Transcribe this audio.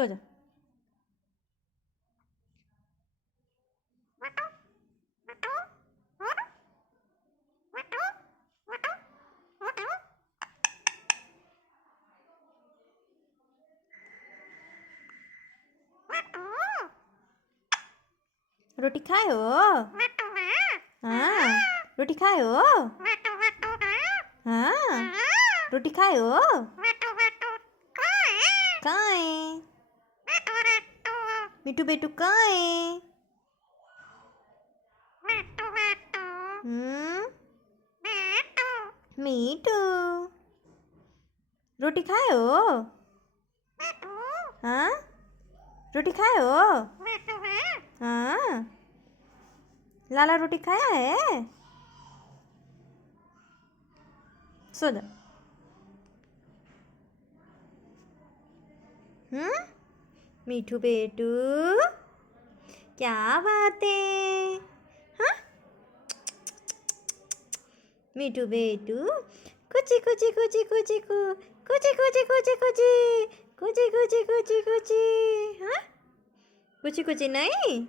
सो जा। रोटी खाए हो? हाँ, रोटी खाए हो? हाँ, रोटी खाए हो? कहाँ है? मिठू बेटू कहाँ है? मीठू, रोटी खाए हो? हाँ, रोटी खाए हो? हाँ, लाला रोटी खाया है? सो जा। मीठू बेटू, क्या बात है? हाँ, मीठू बेटू, कुची कुची कुची कुची कु कुची कुची कुची कुची कुची कुची कुची कुची। हाँ, कुची कुची नहीं।